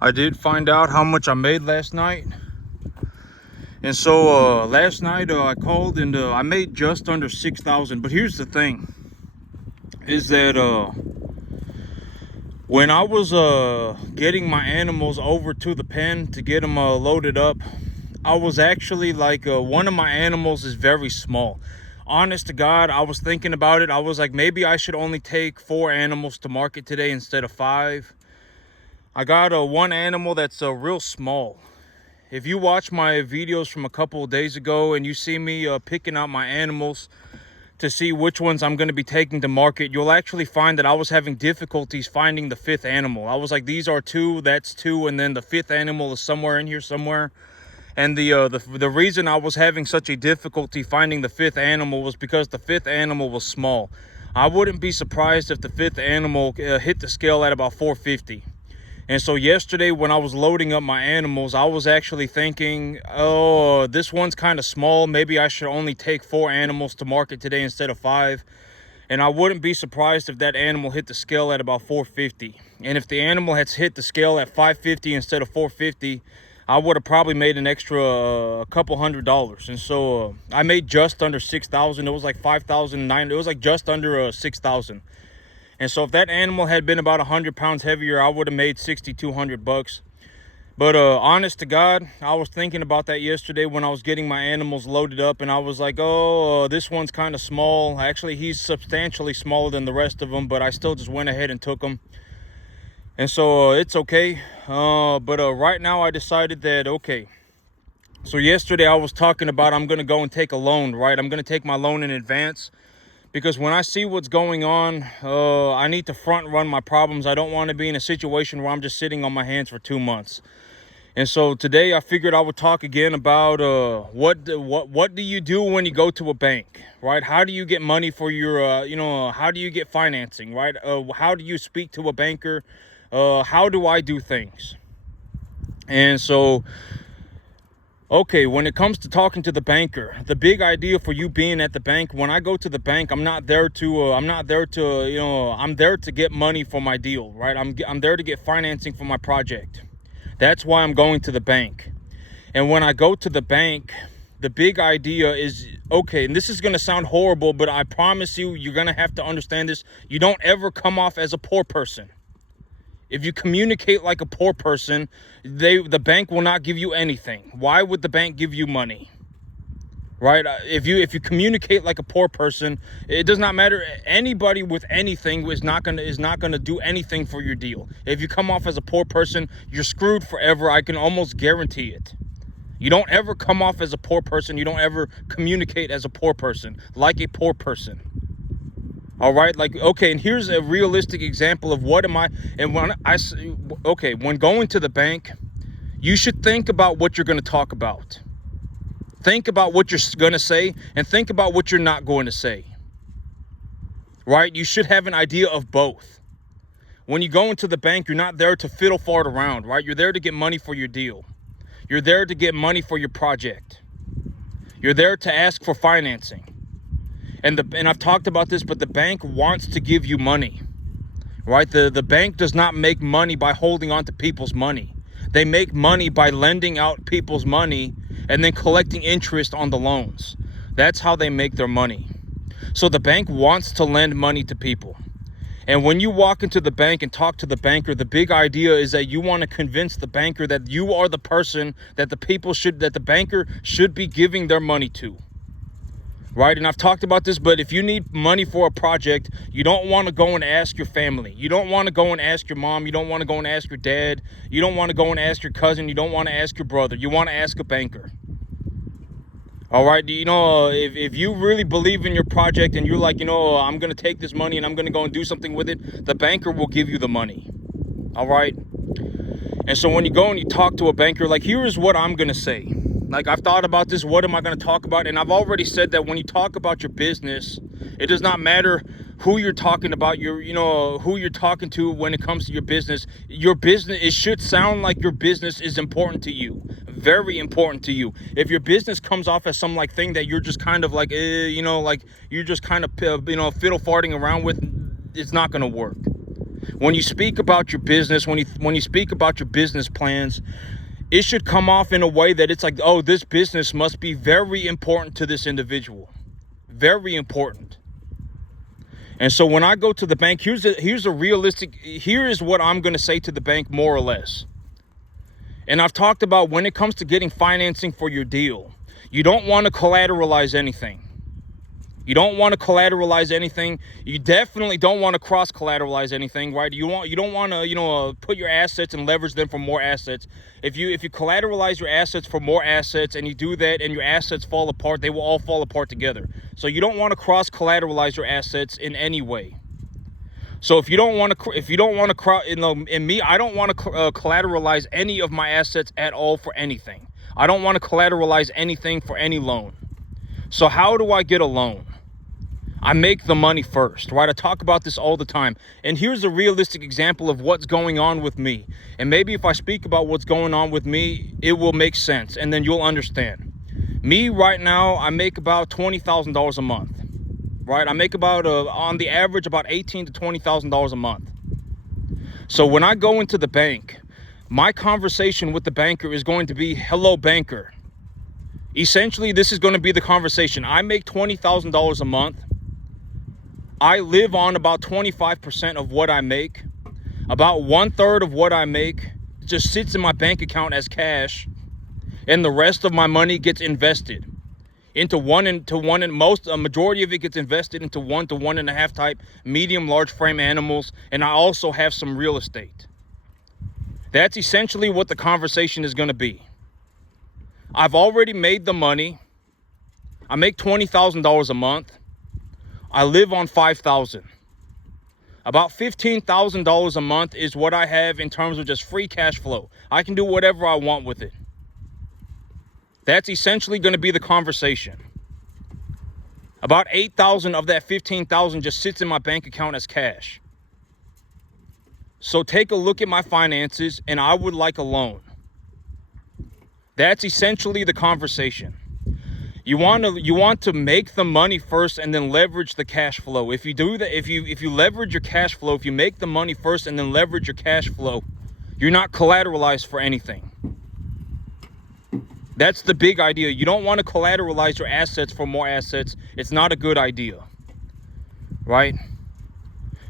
I did find out how much I made last night. And so last night I called and I made just under 6,000. But here's the thing, is that when I was getting my animals over to the pen to get them loaded up, I was actually like, one of my animals is very small. Honest to God, I was thinking about it. I was like, maybe I should only take 4 animals to market today instead of 5. I got one animal that's real small. If you watch my videos from a couple of days ago and you see me picking out my animals to see which ones I'm going to be taking to market, you'll actually find that I was having difficulties finding the 5th animal. I was like, these are 2, that's 2, and then the 5th animal is somewhere in here somewhere. And the reason I was having such a difficulty finding the 5th animal was because the 5th animal was small. I wouldn't be surprised if the 5th animal hit the scale at about 450. And so yesterday when I was loading up my animals, I was actually thinking, oh, this one's kind of small. Maybe I should only take 4 animals to market today instead of 5. And I wouldn't be surprised if that animal hit the scale at about 450. And if the animal had hit the scale at 550 instead of 450, I would have probably made an extra a couple $100. And so I made just under 6,000. It was like 5,009. It was like just under 6,000. And so if that animal had been about 100 pounds heavier, I would have made 6,200 bucks. But honest to God, I was thinking about that yesterday when I was getting my animals loaded up, and I was like, oh, this one's kind of small. Actually, he's substantially smaller than the rest of them, but I still just went ahead and took him. And so it's okay. But right now I decided that, okay. So yesterday I was talking about I'm going to go and take a loan, right? I'm going to take my loan in advance. Because when I see what's going on, I need to front run my problems. I don't want to be in a situation where I'm just sitting on my hands for 2 months. And so today I figured I would talk again about what do you do when you go to a bank, right? How do you get money for your, how do you get financing, right? How do you speak to a banker? How do I do things? And so, okay, when it comes to talking to the banker, the big idea for you being at the bank, when I go to the bank, I'm there to get money for my deal, right? I'm there to get financing for my project. That's why I'm going to the bank. And when I go to the bank, the big idea is, okay, and this is going to sound horrible, but I promise you, you're going to have to understand this. You don't ever come off as a poor person. If you communicate like a poor person, the bank will not give you anything. Why would the bank give you money? Right? If you communicate like a poor person, it does not matter. Anybody with anything is not gonna do anything for your deal. If you come off as a poor person, you're screwed forever. I can almost guarantee it. You don't ever come off as a poor person. You don't ever communicate as a poor person, like a poor person. All right, like, okay, and here's a realistic example of what am I, and when going to the bank, you should think about what you're going to talk about. Think about what you're going to say, and think about what you're not going to say. Right? You should have an idea of both. When you go into the bank, you're not there to fiddle fart around, right? You're there to get money for your deal. You're there to get money for your project. You're there to ask for financing. And I've talked about this, but the bank wants to give you money, right? The bank does not make money by holding on to people's money. They make money by lending out people's money and then collecting interest on the loans. That's how they make their money. So the bank wants to lend money to people. And when you walk into the bank and talk to the banker, the big idea is that you want to convince the banker that you are the person that the banker should be giving their money to. Right? And I've talked about this, but if you need money for a project, you don't want to go and ask your family. You don't want to go and ask your mom. You don't want to go and ask your dad. You don't want to go and ask your cousin. You don't want to ask your brother. You want to ask a banker. All right? If you really believe in your project and you're like, I'm going to take this money and I'm going to go and do something with it, the banker will give you the money. All right? And so when you go and you talk to a banker, like, here is what I'm going to say. Like, I've thought about this. What am I going to talk about? And I've already said that when you talk about your business, it does not matter who you're talking about, who you're talking to when it comes to your business. Your business, it should sound like your business is important to you. Very important to you. If your business comes off as some like thing that you're just kind of like, like you're just kind of, fiddle farting around with, it's not going to work. When you speak about your business, when you speak about your business plans, it should come off in a way that it's like, oh, this business must be very important to this individual. Very important. And so when I go to the bank, here is what I'm going to say to the bank, more or less. And I've talked about when it comes to getting financing for your deal, you don't want to collateralize anything. You don't want to collateralize anything. You definitely don't want to cross collateralize anything, right? You don't want to, put your assets and leverage them for more assets. If you collateralize your assets for more assets and you do that and your assets fall apart, they will all fall apart together. So you don't want to cross collateralize your assets in any way. So if you don't want to, in me, I don't want to collateralize any of my assets at all for anything. I don't want to collateralize anything for any loan. So how do I get a loan? I make the money first, right? I talk about this all the time. And here's a realistic example of what's going on with me. And maybe if I speak about what's going on with me, it will make sense and then you'll understand. Me right now, I make about $20,000 a month, right? I make about, on the average, about $18,000 to $20,000 a month. So when I go into the bank, my conversation with the banker is going to be, hello, banker. Essentially, this is going to be the conversation. I make $20,000 a month. I live on about 25% of what I make. About 1/3 of what I make just sits in my bank account as cash, and the rest of my money gets invested into a majority of it gets invested into 1 to 1.5 type medium large frame animals, and I also have some real estate. That's essentially what the conversation is going to be. I've already made the money. I make $20,000 a month. I live on $5,000. About $15,000 a month is what I have in terms of just free cash flow. I can do whatever I want with it. That's essentially going to be the conversation. About $8,000 of that $15,000 just sits in my bank account as cash. So take a look at my finances, and I would like a loan. That's essentially the conversation. You want to make the money first and then leverage the cash flow. If you do that, if you leverage your cash flow, if you make the money first and then leverage your cash flow, you're not collateralized for anything. That's the big idea. You don't want to collateralize your assets for more assets. It's not a good idea, right?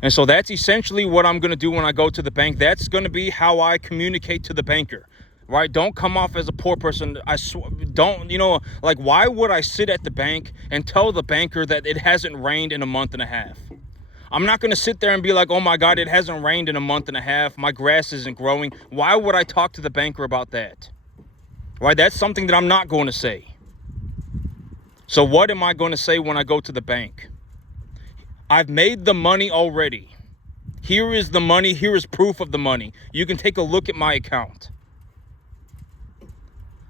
And so that's essentially what I'm going to do when I go to the bank. That's going to be how I communicate to the banker. Right? Don't come off as a poor person. Why would I sit at the bank and tell the banker that it hasn't rained in a month and a half? I'm not going to sit there and be like, oh my God, it hasn't rained in a month and a half. My grass isn't growing. Why would I talk to the banker about that? Right? That's something that I'm not going to say. So what am I going to say when I go to the bank? I've made the money already. Here is the money. Here is proof of the money. You can take a look at my account.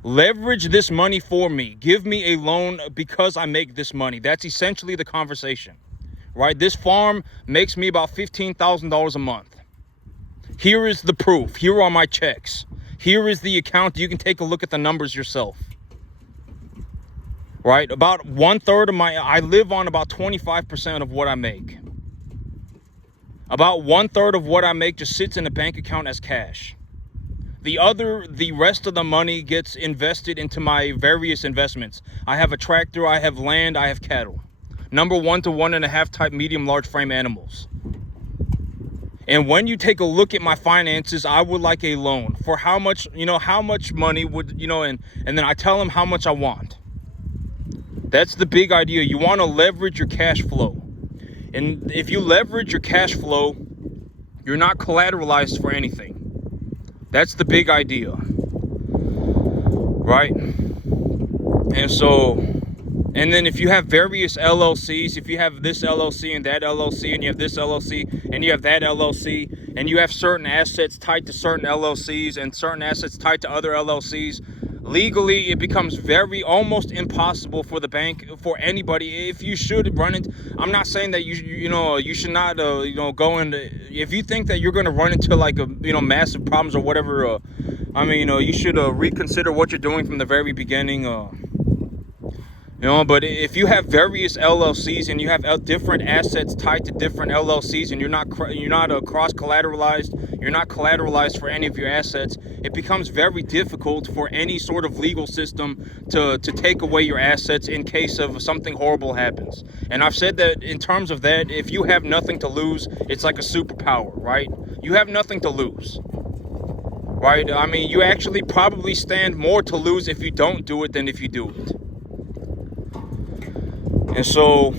Leverage this money for me. Give me a loan because I make this money. That's essentially the conversation, right? This farm makes me about $15,000 a month. Here is the proof. Here are my checks. Here is the account. You can take a look at the numbers yourself, right? About 1/3 of I live on about 25% of what I make. About 1/3 of what I make just sits in a bank account as cash. The rest of the money gets invested into my various investments. I have a tractor, I have land, I have cattle. Number 1 to 1.5 type medium large frame animals. And when you take a look at my finances, I would like a loan for how much money would, and then I tell them how much I want. That's the big idea. You want to leverage your cash flow. And if you leverage your cash flow, you're not collateralized for anything. That's the big idea, right? And then if you have various LLCs, if you have this LLC and that LLC, and you have this LLC and you have that LLC, and you have certain assets tied to certain LLCs and certain assets tied to other LLCs, legally it becomes almost impossible for the bank, for anybody. If you should run it, I'm not saying that you should not go into, if you think that you're going to run into massive problems or whatever, you should reconsider what you're doing from the very beginning. But if you have various LLCs and you have different assets tied to different LLCs, and you're not cross collateralized, you're not collateralized for any of your assets, it becomes very difficult for any sort of legal system to take away your assets in case of something horrible happens. And I've said that in terms of that, if you have nothing to lose, it's like a superpower, right? You have nothing to lose, right? I mean, you actually probably stand more to lose if you don't do it than if you do it. And so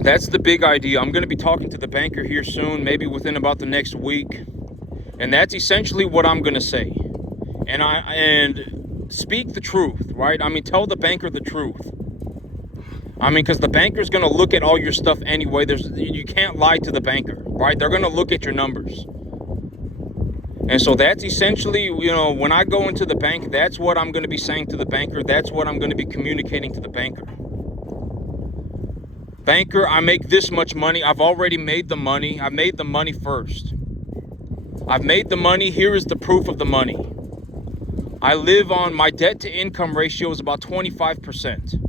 that's the big idea. I'm going to be talking to the banker here soon, maybe within about the next week. And that's essentially what I'm going to say. And speak the truth, right? I mean, tell the banker the truth. I mean, because the banker's going to look at all your stuff anyway. You can't lie to the banker, right? They're going to look at your numbers. And so that's essentially, when I go into the bank, that's what I'm going to be saying to the banker. That's what I'm going to be communicating to the banker. Banker, I make this much money. I've already made the money. I made the money first. I've made the money. Here is the proof of the money. I live on, my debt to income ratio is about 25%.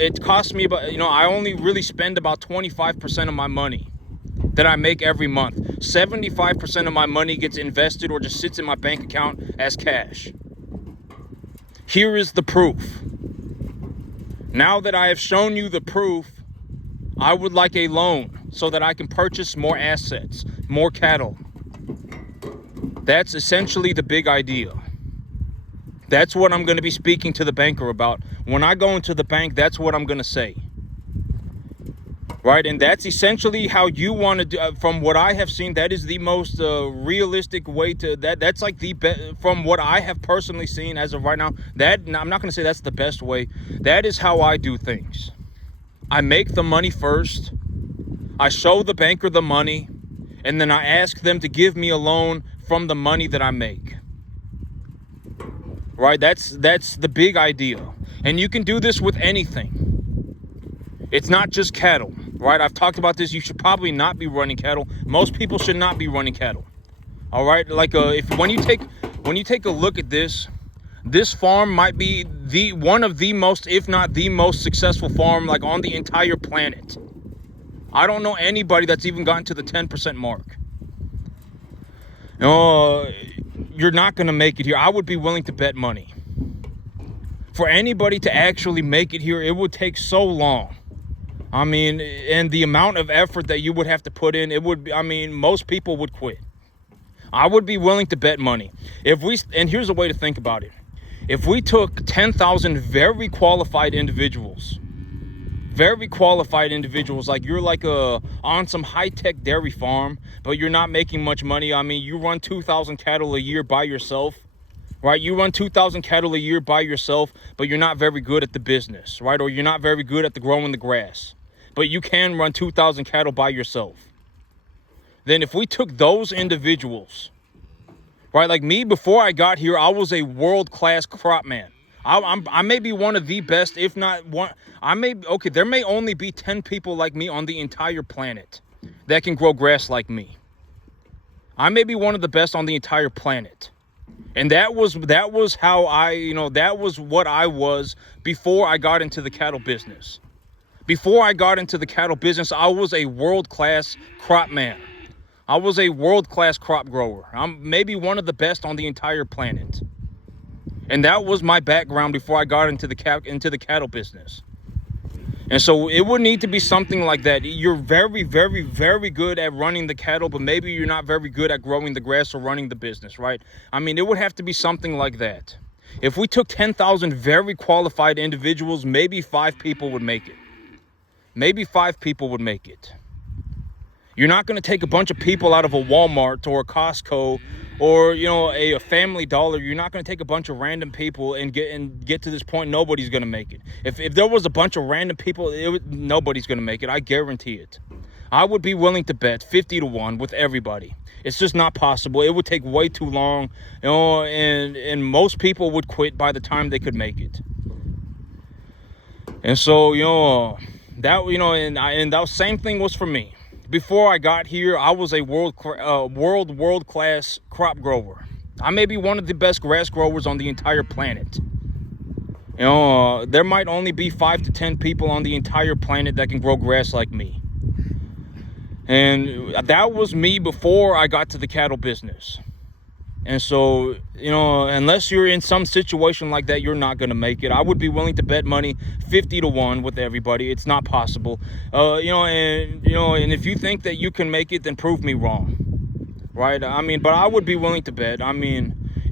It costs me about, I only really spend about 25% of my money that I make every month. 75% of my money gets invested or just sits in my bank account as cash. Here is the proof. Now that I have shown you the proof, I would like a loan so that I can purchase more assets, more cattle. That's essentially the big idea. That's what I'm going to be speaking to the banker about. When I go into the bank, that's what I'm going to say. Right? And that's essentially how you want to do, from what I have seen, that is the most realistic way to, that's like the best, from what I have personally seen as of right now, I'm not going to say that's the best way. That is how I do things. I make the money first. I show the banker the money, and then I ask them to give me a loan from the money that I make. Right? That's the big idea. And you can do this with anything. It's not just cattle, right? I've talked about this. You should probably not be running cattle. Most people should not be running cattle. All right? Like when you take a look at this farm might be one of the most, if not the most successful farm like on the entire planet. I don't know anybody that's even gotten to the 10% mark. You're not going to make it here. I would be willing to bet money. For anybody to actually make it here, it would take so long. I mean, and the amount of effort that you would have to put in, most people would quit. I would be willing to bet money. And here's a way to think about it. If we took 10,000 very qualified individuals, like you're on some high-tech dairy farm, but you're not making much money. I mean, you run 2,000 cattle a year by yourself, right? You run 2,000 cattle a year by yourself, but you're not very good at the business, right? Or you're not very good at growing the grass, but you can run 2,000 cattle by yourself. Then if we took those individuals, right? Like me, before I got here, I was a world-class crop man. I may be one of the best, if not one. There may only be 10 people like me on the entire planet that can grow grass like me. I may be one of the best on the entire planet. And that was how that was what I was before I got into the cattle business. Before I got into the cattle business, I was a world-class crop man. I was a world-class crop grower. I'm maybe one of the best on the entire planet. And that was my background before I got into the cattle business. And so it would need to be something like that. You're very, very, very good at running the cattle, but maybe you're not very good at growing the grass or running the business, right? I mean, it would have to be something like that. If we took 10,000 very qualified individuals, maybe 5 people would make it. Maybe 5 people would make it. You're not going to take a bunch of people out of a Walmart or a Costco or, a Family Dollar. You're not going to take a bunch of random people and get to this point. Nobody's going to make it. If there was a bunch of random people, nobody's going to make it. I guarantee it. I would be willing to bet 50-1 with everybody. It's just not possible. It would take way too long, and most people would quit by the time they could make it. And so, and that same thing was for me. Before I got here, I was a world-class crop grower. I may be one of the best grass growers on the entire planet. There might only be 5 to 10 people on the entire planet that can grow grass like me. And that was me before I got to the cattle business. And so, unless you're in some situation like that, you're not going to make it. I would be willing to bet money 50 to 1 with everybody. It's not possible. And if you think that you can make it, then prove me wrong. Right? But I would be willing to bet.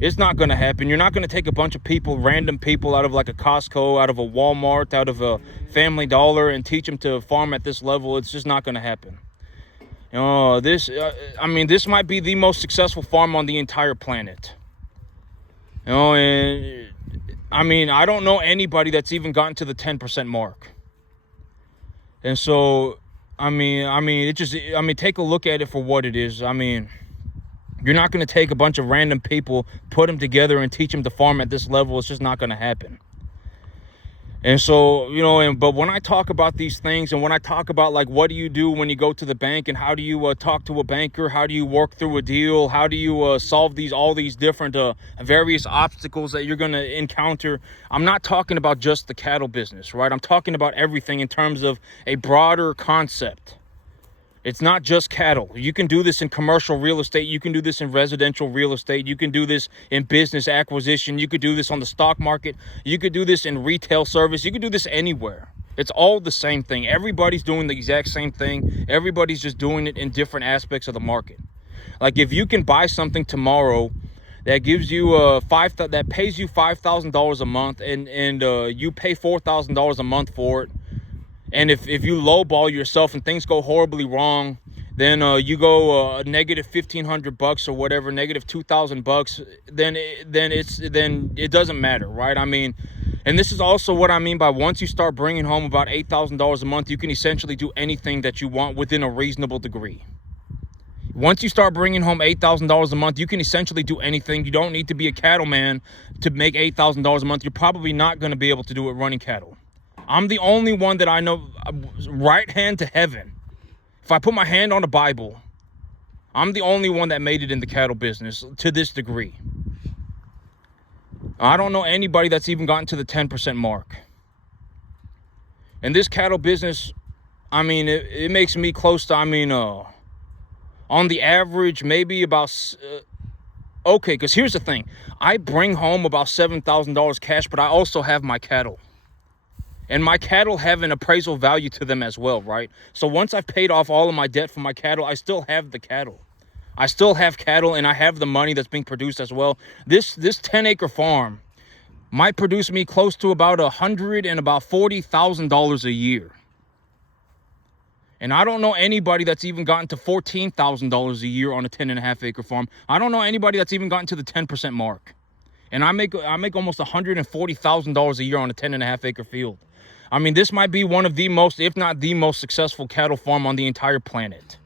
It's not going to happen. You're not going to take a bunch of people, random people out of like a Costco, out of a Walmart, out of a Family Dollar and teach them to farm at this level. It's just not going to happen. This might be the most successful farm on the entire planet. I don't know anybody that's even gotten to the 10% mark. And so, take a look at it for what it is. You're not going to take a bunch of random people, put them together and teach them to farm at this level. It's just not going to happen. And so, but when I talk about these things and when I talk about like, what do you do when you go to the bank and how do you talk to a banker? How do you work through a deal? How do you solve all these different various obstacles that you're going to encounter? I'm not talking about just the cattle business, right? I'm talking about everything in terms of a broader concept. It's not just cattle. You can do this in commercial real estate. You can do this in residential real estate. You can do this in business acquisition. You could do this on the stock market. You could do this in retail service. You could do this anywhere. It's all the same thing. Everybody's doing the exact same thing. Everybody's just doing it in different aspects of the market. Like if you can buy something tomorrow that gives you that pays you $5,000 a month and you pay $4,000 a month for it. And if you lowball yourself and things go horribly wrong, then you go negative $1,500 or whatever, negative $2,000, then it doesn't matter, right? And this is also what I mean by once you start bringing home about $8,000 a month, you can essentially do anything that you want within a reasonable degree. Once you start bringing home $8,000 a month, you can essentially do anything. You don't need to be a cattleman to make $8,000 a month. You're probably not going to be able to do it running cattle. I'm the only one that I know, right hand to heaven. If I put my hand on the Bible, I'm the only one that made it in the cattle business to this degree. I don't know anybody that's even gotten to the 10% mark. And this cattle business, it makes me close to, on the average, maybe about, because here's the thing. I bring home about $7,000 cash, but I also have my cattle. And my cattle have an appraisal value to them as well, right? So once I've paid off all of my debt for my cattle, I still have the cattle. I still have cattle and I have the money that's being produced as well. This 10-acre farm might produce me close to about $140,000 a year. And I don't know anybody that's even gotten to $14,000 a year on a 10.5-acre farm. I don't know anybody that's even gotten to the 10% mark. And I make almost $140,000 a year on a 10.5-acre field. This might be one of the most, if not the most successful cattle farm on the entire planet.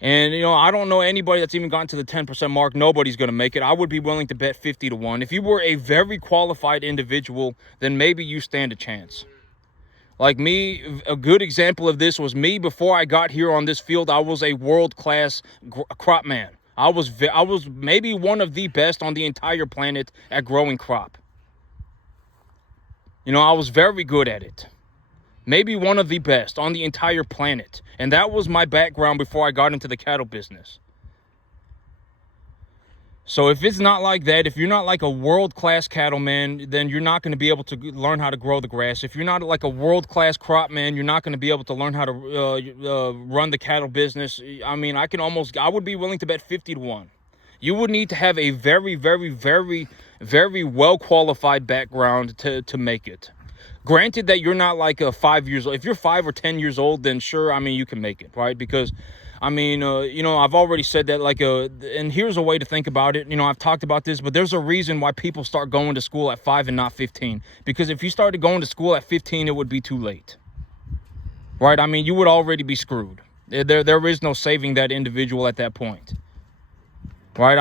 And, I don't know anybody that's even gotten to the 10% mark. Nobody's going to make it. I would be willing to bet 50 to 1. If you were a very qualified individual, then maybe you stand a chance. Like me, a good example of this was me before I got here on this field. I was a world-class crop man. I was maybe one of the best on the entire planet at growing crop. I was very good at it. Maybe one of the best on the entire planet. And that was my background before I got into the cattle business. So if it's not like that, if you're not like a world-class cattleman, then you're not going to be able to learn how to grow the grass. If you're not like a world-class crop man, you're not going to be able to learn how to run the cattle business. I would be willing to bet 50 to 1. You would need to have a very, very, very, very well-qualified background to make it. Granted that you're not like 5 years old. If you're 5 or 10 years old, then sure, you can make it, right? Because I've already said that, and here's a way to think about it. I've talked about this, but there's a reason why people start going to school at 5 and not 15. Because if you started going to school at 15, it would be too late, right? You would already be screwed. There is no saving that individual at that point, right?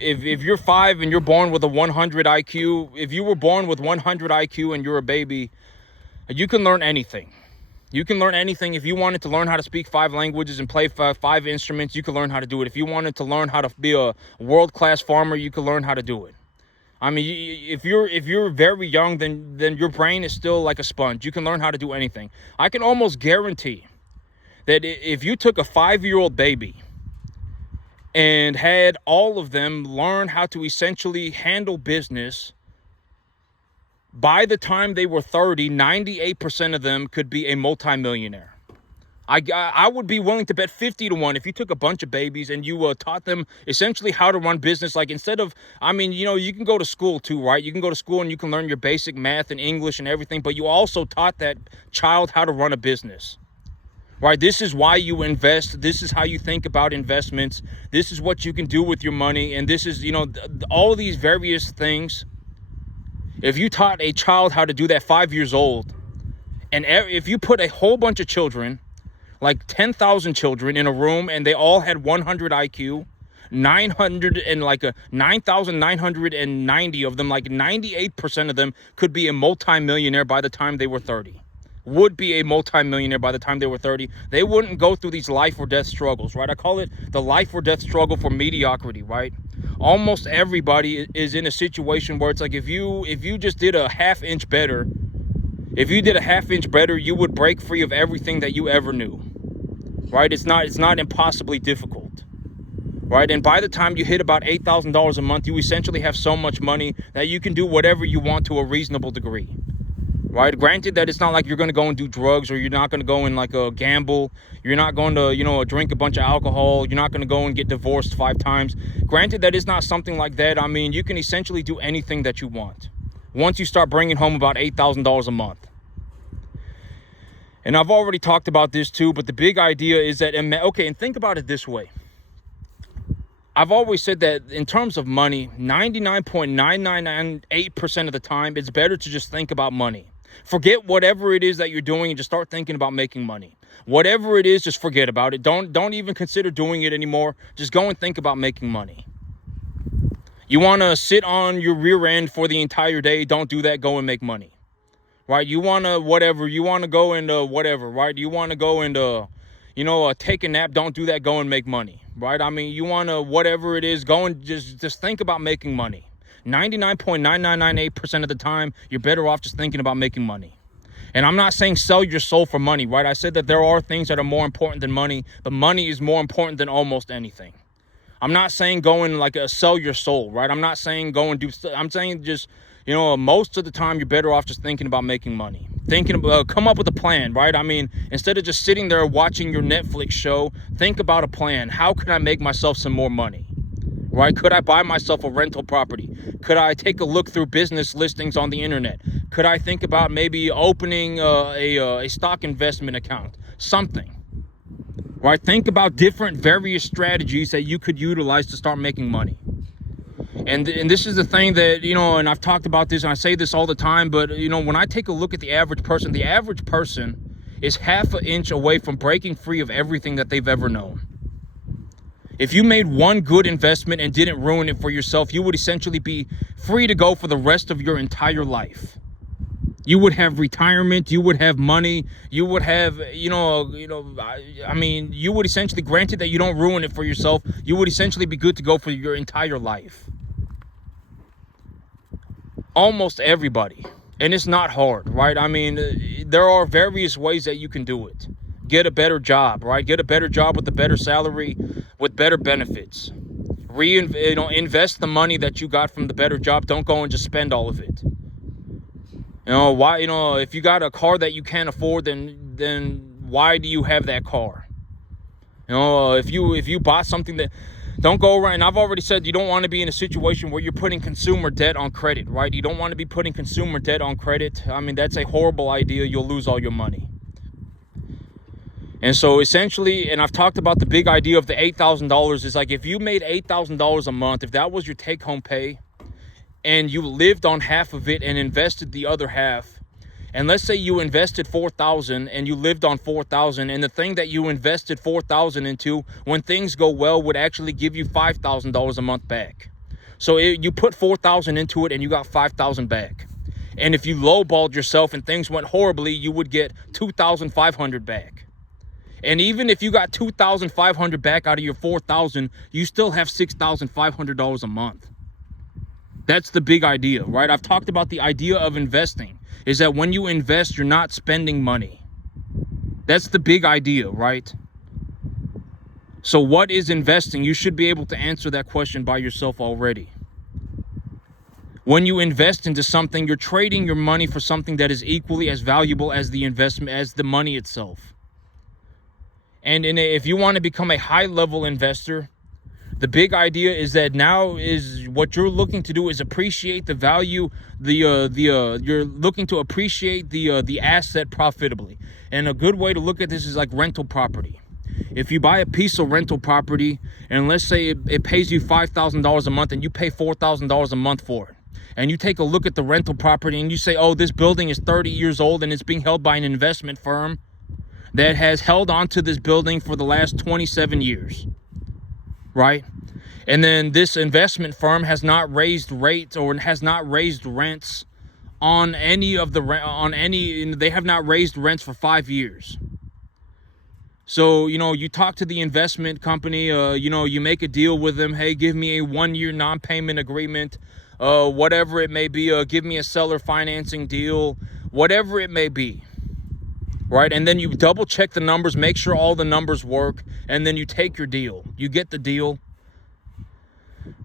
If you're 5 and you're born with a 100 IQ, if you were born with 100 IQ and you're a baby, you can learn anything. You can learn anything. If you wanted to learn how to speak 5 languages and play 5 instruments, you can learn how to do it. If you wanted to learn how to be a world-class farmer, you can learn how to do it. I mean, if you're very young, then your brain is still like a sponge. You can learn how to do anything. I can almost guarantee that if you took a 5-year-old baby and had all of them learn how to essentially handle business, by the time they were 30, 98% of them could be a multimillionaire. I would be willing to bet 50 to 1 if you took a bunch of babies and you taught them essentially how to run business. Like, instead of, I mean, you can go to school too, right? You can go to school and you can learn your basic math and English and everything, but you also taught that child how to run a business, right? This is why you invest. This is how you think about investments. This is what you can do with your money. And this is, all these various things. If you taught a child how to do that 5 years old, and if you put a whole bunch of children, like 10,000 children in a room, and they all had 100 IQ, 9,990 of them, like 98% of them could be a multimillionaire by the time they were 30. Would be a multimillionaire by the time they were 30. They wouldn't go through these life or death struggles, right? I call it the life or death struggle for mediocrity, right? Almost everybody is in a situation where it's like, if you just did a half inch better, you would break free of everything that you ever knew, right? It's not impossibly difficult, right? And by the time you hit about $8,000 a month, you essentially have so much money that you can do whatever you want to a reasonable degree, right? Granted that it's not like you're going to go and do drugs, or you're not going to go and like gamble. You're not going to, drink a bunch of alcohol. You're not going to go and get divorced 5 times. Granted that it's not something like that. I mean, you can essentially do anything that you want once you start bringing home about $8,000 a month. And I've already talked about this too, but the big idea is that, okay, and think about it this way. I've always said that in terms of money, 99.9998% of the time, it's better to just think about money. Forget whatever it is that you're doing and just start thinking about making money. Whatever it is, just forget about it. Don't even consider doing it anymore. Just go and think about making money. You want to sit on your rear end for the entire day? Don't do that. Go and make money. Right? You want to whatever. You want to go and whatever, right? You want to go and, take a nap? Don't do that. Go and make money, right? I mean, you want to whatever it is, go and just think about making money. 99.9998% of the time, you're better off just thinking about making money. And I'm not saying sell your soul for money, right? I said that there are things that are more important than money, but money is more important than almost anything. I'm not saying go and sell your soul, right? I'm not saying go and do, I'm saying just, most of the time you're better off just thinking about making money. Thinking about, come up with a plan, right? I mean, instead of just sitting there watching your Netflix show, think about a plan. How can I make myself some more money? Right? Could I buy myself a rental property? Could I take a look through business listings on the internet? Could I think about maybe opening a stock investment account? Something. Right? Think about different various strategies that you could utilize to start making money. And this is the thing that, and I've talked about this and I say this all the time, but, when I take a look at the average person is half an inch away from breaking free of everything that they've ever known. If you made one good investment and didn't ruin it for yourself, you would essentially be free to go for the rest of your entire life. You would have retirement, you would have money, you would have, you would essentially, granted that you don't ruin it for yourself, you would essentially be good to go for your entire life. Almost everybody. And it's not hard, right? I mean, there are various ways that you can do it. Get a better job, right? Get a better job with a better salary, with better benefits. Invest the money that you got from the better job. Don't go and just spend all of it. If you got a car that you can't afford, then why do you have that car? If you bought something that, don't go around. And I've already said you don't want to be in a situation where you're putting consumer debt on credit, right? You don't want to be putting consumer debt on credit. I mean, that's a horrible idea. You'll lose all your money. And so essentially, and I've talked about the big idea of the $8,000, is like, if you made $8,000 a month, if that was your take-home pay, and you lived on half of it and invested the other half, and let's say you invested $4,000 and you lived on $4,000, and the thing that you invested $4,000 into, when things go well, would actually give you $5,000 a month back. So you put $4,000 into it and you got $5,000 back. And if you lowballed yourself and things went horribly, you would get $2,500 back. And even if you got $2,500 back out of your $4,000, you still have $6,500 a month. That's the big idea, right? I've talked about the idea of investing is that when you invest, you're not spending money. That's the big idea, right? So what is investing? You should be able to answer that question by yourself already. When you invest into something, you're trading your money for something that is equally as valuable as the investment, as the money itself. And if you want to become a high-level investor, the big idea is that now is what you're looking to do is appreciate the value, you're looking to appreciate the asset profitably. And a good way to look at this is like rental property. If you buy a piece of rental property and let's say it pays you $5,000 a month and you pay $4,000 a month for it, and you take a look at the rental property and you say, oh, this building is 30 years old and it's being held by an investment firm that has held onto this building for the last 27 years, right? And then this investment firm has not raised rates or has not raised rents on any of the, they have not raised rents for 5 years. So, you talk to the investment company, you make a deal with them. Hey, give me a 1-year non-payment agreement, whatever it may be. Give me a seller financing deal, whatever it may be. Right. And then you double check the numbers, make sure all the numbers work. And then you take your deal. You get the deal.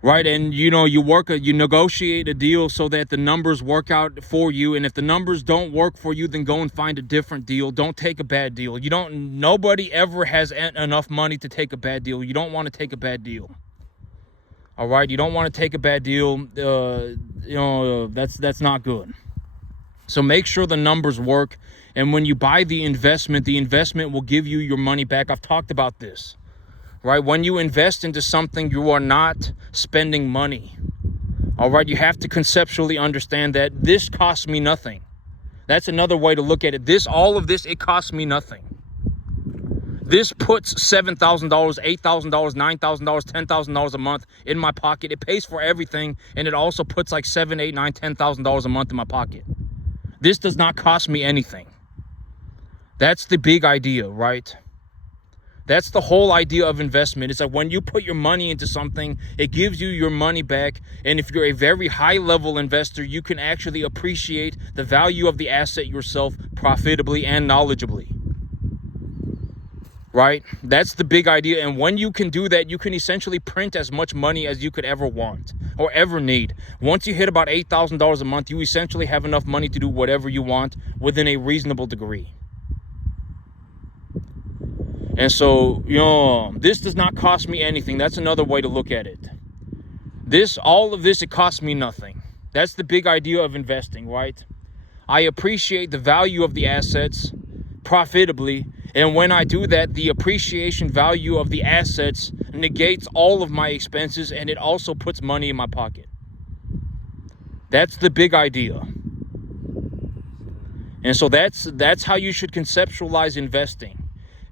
Right. And, you negotiate a deal so that the numbers work out for you. And if the numbers don't work for you, then go and find a different deal. Don't take a bad deal. Nobody ever has enough money to take a bad deal. You don't want to take a bad deal. All right. You don't want to take a bad deal. That's not good. So make sure the numbers work. And when you buy the investment will give you your money back. I've talked about this. Right? When you invest into something, you are not spending money. All right? You have to conceptually understand that this costs me nothing. That's another way to look at it. All of this, it costs me nothing. This puts $7,000, $8,000, $9,000, $10,000 a month in my pocket. It pays for everything. And it also puts like $7,000, $8,000, $9,000, $10,000 a month in my pocket. This does not cost me anything. That's the big idea, right? That's the whole idea of investment. It's like when you put your money into something, it gives you your money back. And if you're a very high level investor, you can actually appreciate the value of the asset yourself profitably and knowledgeably. Right? That's the big idea. And when you can do that, you can essentially print as much money as you could ever want or ever need. Once you hit about $8,000 a month, you essentially have enough money to do whatever you want within a reasonable degree. And so, this does not cost me anything. That's another way to look at it. All of this, it costs me nothing. That's the big idea of investing, right? I appreciate the value of the assets profitably. And when I do that, the appreciation value of the assets negates all of my expenses, and it also puts money in my pocket. That's the big idea. And so that's how you should conceptualize investing.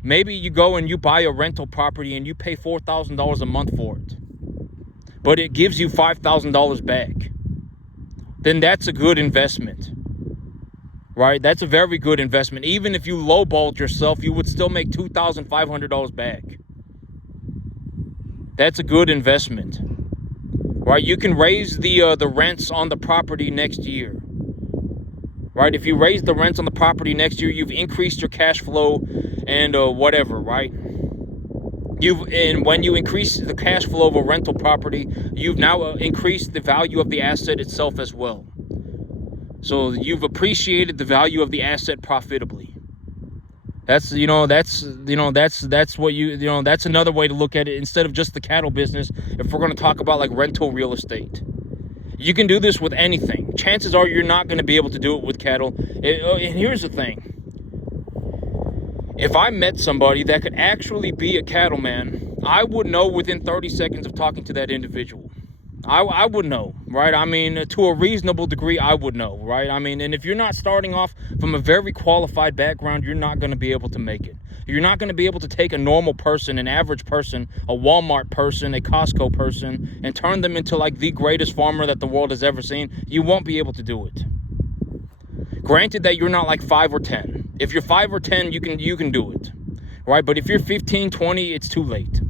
Maybe you go and you buy a rental property and you pay $4,000 a month for it, but it gives you $5,000 back. Then that's a good investment, right? That's a very good investment. Even if you lowballed yourself, you would still make $2,500 back. That's a good investment, right? You can raise the rents on the property next year. Right? If you raise the rents on the property next year, you've increased your cash flow and whatever, right? And when you increase the cash flow of a rental property, you've now increased the value of the asset itself as well. So you've appreciated the value of the asset profitably. That's that's another way to look at it instead of just the cattle business. If we're going to talk about like rental real estate. You can do this with anything. Chances are you're not going to be able to do it with cattle. And here's the thing. If I met somebody that could actually be a cattleman, I would know within 30 seconds of talking to that individual. I would know, right? I mean, to a reasonable degree, I would know, right? I mean, and if you're not starting off from a very qualified background, you're not going to be able to make it. You're not going to be able to take a normal person, an average person, a Walmart person, a Costco person, and turn them into like the greatest farmer that the world has ever seen. You won't be able to do it. Granted that you're not like 5 or 10. If you're 5 or 10, you can do it, right? But if you're 15, 20, it's too late.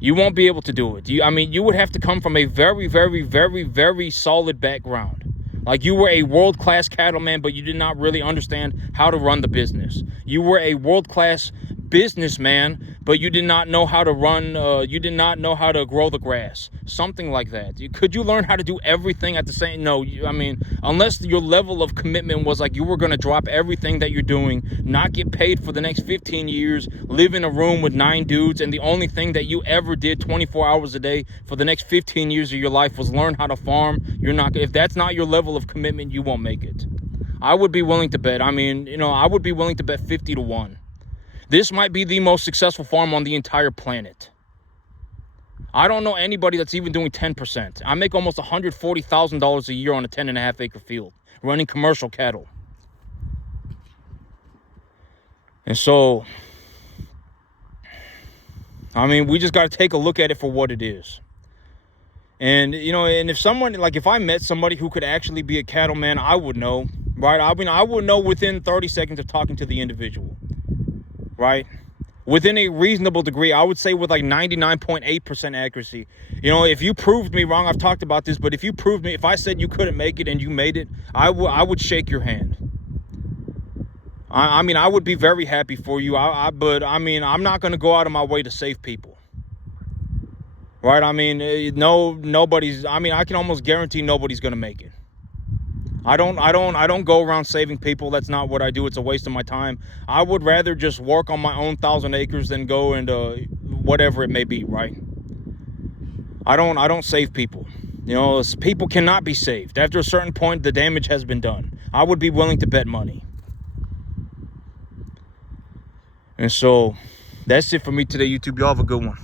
You won't be able to do it. I mean, you would have to come from a very, very, very, very solid background. Like you were a world-class cattleman, but you did not really understand how to run the business. You were a world-class businessman, but you did not know how to run, you did not know how to grow the grass. Something like that. Could you learn how to do everything at the same? No, I mean, unless your level of commitment was like you were going to drop everything that you're doing, not get paid for the next 15 years, live in a room with 9 dudes, and the only thing that you ever did 24 hours a day for the next 15 years of your life was learn how to farm. You're not, if that's not your level of commitment, you won't make it. I would be willing to bet, I mean, you know, I would be willing to bet 50 to 1. This might be the most successful farm on the entire planet. I don't know anybody that's even doing 10%. I make almost $140,000 a year on a 10.5 acre field, running commercial cattle. And so, I mean, we just got to take a look at it for what it is. And, you know, and if someone, like if I met somebody who could actually be a cattleman, I would know, right? I mean, I would know within 30 seconds of talking to the individual. Right? Within a reasonable degree, I would say with like 99.8% accuracy. You know, if you proved me wrong, I've talked about this, but if you proved me, if I said you couldn't make it and you made it, I would shake your hand. I mean, I would be very happy for you. But I mean, I'm not going to go out of my way to save people. Right? I mean, nobody's, I mean, I can almost guarantee nobody's going to make it. I don't go around saving people. That's not what I do. It's a waste of my time. I would rather just work on my own 1,000 acres than go into whatever it may be, right? I don't save people. You know, people cannot be saved. After a certain point, the damage has been done. I would be willing to bet money. And so that's it for me today, YouTube. Y'all have a good one.